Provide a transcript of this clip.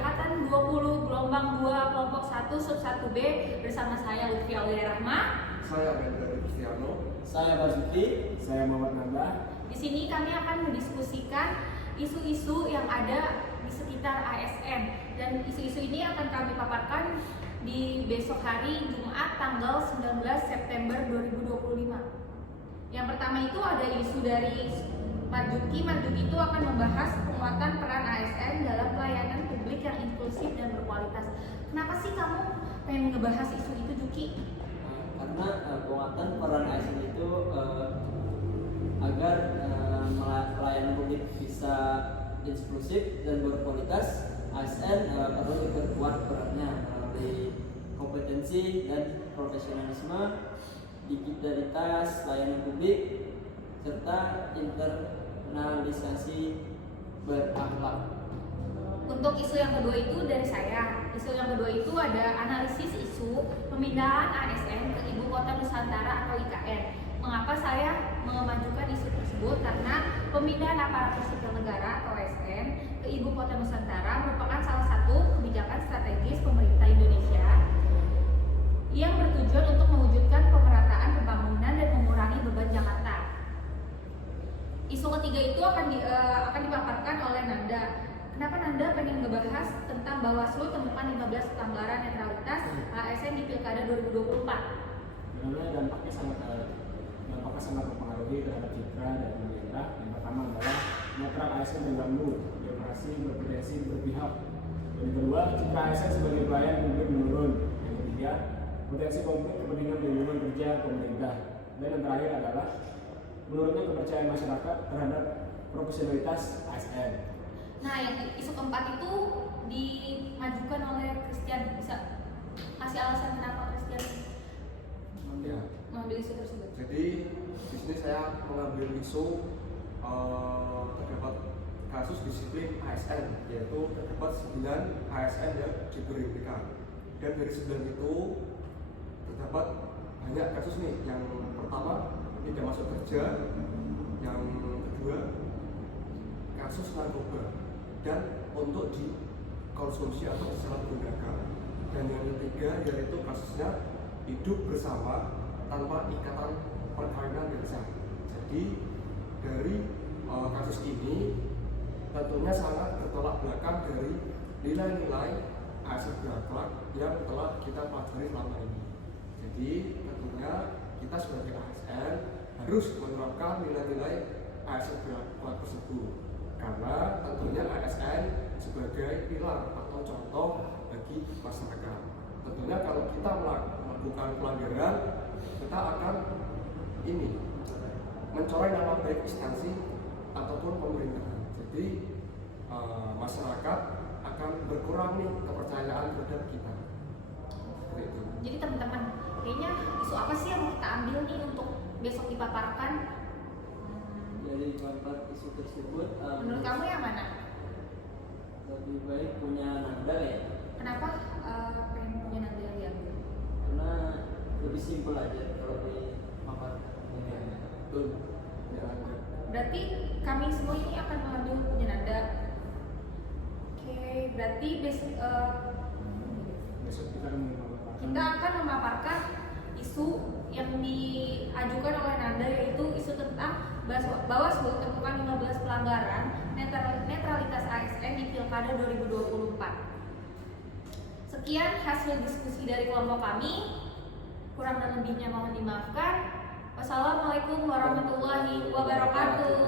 Angkatan 20 Gelombang 2 Kelompok 1 Sub 1B bersama saya Lutfi Aulia Rahma. Saya Bendari Kristiano. Saya Basuki. Saya Muhammad Nanda. Di sini kami akan mendiskusikan isu-isu yang ada di sekitar ASN, dan isu-isu ini akan kami paparkan di besok hari Jumat tanggal 19 September 2025. Yang pertama itu ada isu dari Marjuki. Marjuki itu akan membahas penguatan peran ASN dalam pelayanan publik yang inklusif dan berkualitas. Kenapa sih kamu pengen ngebahas isu itu, Juki? Karena penguatan peran ASN itu agar pelayanan publik bisa inklusif dan berkualitas, ASN perlu diperkuat perannya melalui kompetensi dan profesionalisme, digitalitas pelayanan publik, serta internalisasi berakhlak. Untuk isu yang kedua itu dari saya. Isu yang kedua itu ada analisis isu pemindahan ASN ke Ibu Kota Nusantara atau IKN. Mengapa saya memajukan isu tersebut? Karena pemindahan aparatur sipil negara atau ASN ke Ibu Kota Nusantara merupakan salah satu kebijakan strategis pemerintah Indonesia yang bertujuan untuk mewujudkan pemerataan pembangunan dan mengurangi beban Jakarta. Isu ketiga itu akan dipaparkan oleh Nanda. Kenapa Nanda pengen ngebahas tentang Bawaslu temukan 15 pelanggaran netralitas ASN di Pilkada 2024? Sebenarnya dampaknya sangat mempengaruhi terhadap citra dari pemerintah. Yang pertama adalah netral ASN terganggu, demokrasi berpotensi berpihak. Yang kedua, citra ASN sebagai pelayan publik menurun. Yang ketiga, potensi konflik kepentingan di lingkungan kerja pemerintah. Dan yang terakhir adalah menurunnya kepercayaan masyarakat terhadap profesionalitas ASN. Nah, yang isu keempat itu dimajukan oleh Christian. Bisa kasih alasan kenapa Christian mengambil isu tersebut? Jadi di sini saya mengambil isu terdapat kasus disiplin ASN, yaitu terdapat 9 ASN yang diberhentikan. Dan dari 9 itu terdapat banyak kasus nih. Yang pertama tidak masuk kerja, yang kedua kasus narkoba dan untuk dikonsumsi atau disalahgunakan, dan yang ketiga yaitu kasusnya hidup bersama tanpa ikatan perkawinan yang sah. Jadi dari kasus ini tentunya sangat bertolak belakang dari nilai-nilai ASN berakhlak yang telah kita pelajari selama ini. Jadi tentunya kita sebagai ASN harus menerapkan nilai-nilai ASN berakhlak tersebut, karena tentunya ASN sebagai pilar atau contoh bagi masyarakat. Tentunya kalau kita melakukan pelanggaran, kita akan mencoreng nama baik instansi ataupun pemerintahan. Jadi masyarakat akan berkurang nih kepercayaan terhadap kita. Seperti itu. Jadi teman-teman, kayaknya isu apa sih yang mau kita ambil nih untuk besok dipaparkan? Dari keempat isu tersebut, Menurut kamu yang mana? lebih baik punya Nanda ya, Kenapa pengen punya Nanda yang diambil? karena lebih simpel aja kalau dipaparkan. Betul. Ya, ada. Berarti kami semua ini akan mengambil punya Nanda. Oke, berarti Besok kita akan memaparkan isu yang diajukan oleh Nanda, yaitu isu tentang Bawaslu temukan 15 pelanggaran netralitas ASN di Pilkada 2024. Sekian hasil diskusi dari kelompok kami. Kurang dan lebihnya mohon dimaafkan. Wassalamualaikum warahmatullahi wabarakatuh.